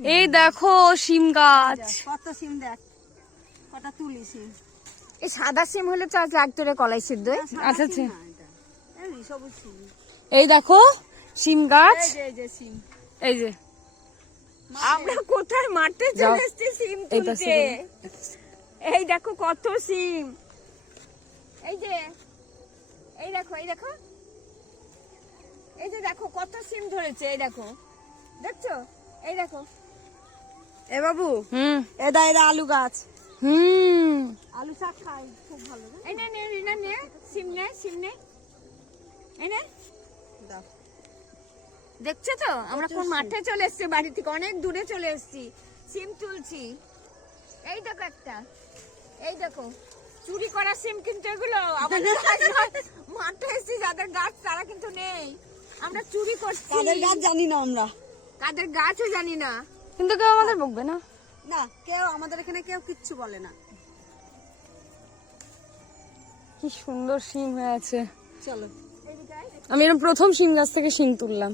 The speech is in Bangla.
এই দেখো শিম গাছ, কত সিম দেখ, কটা তুলি সিম। এই সাদা সিম হলে তো আজ লাগতো রে কলাই সিদ্ধ। আচ্ছা আচ্ছা, এই সবুজ সিম। এই দেখো শিম গাছ, এই যে সিম। এই যে আমরা কোথায় মাঠে যাও। চলে এসেছি সিম এই পাশে তুলতে। এই দেখো কত সিম, এই যে এই দেখো এই দেখো এই যে দেখো কত সিম ধরেছে, এই দেখো দেখছো, এই দেখো। এ বাবু, হুম এদা আলু গাছ, হুম, আলু শাক খাই খুব ভালো। এই নে নে নে নে সিম নে সিম নে, এই নে। দাও। দেখছো তো আমরা কোন মাঠে চলে এসেছি, বাড়ি থেকে অনেক দূরে চলে এসেছি, সিম তুলছি। এই দেখো একটা, এই দেখো চুরি করা সিম কিন্তু এগুলো। আমাদের মাঠে এসেছি যাদের গাছ তারা কিন্তু নেই, আমরা চুরি করছি। কাদের গাছ জানি না আমরা, কাদের গাছও জানি না। কিন্তু কেউ আমাদের বকবে না। না কেউ আমাদের এখানে কেউ কিচ্ছু বলে না। কি সুন্দর শিম হয়ে আছে। চলো, আমি এরকম প্রথম শিম গাছ থেকে শিম তুললাম।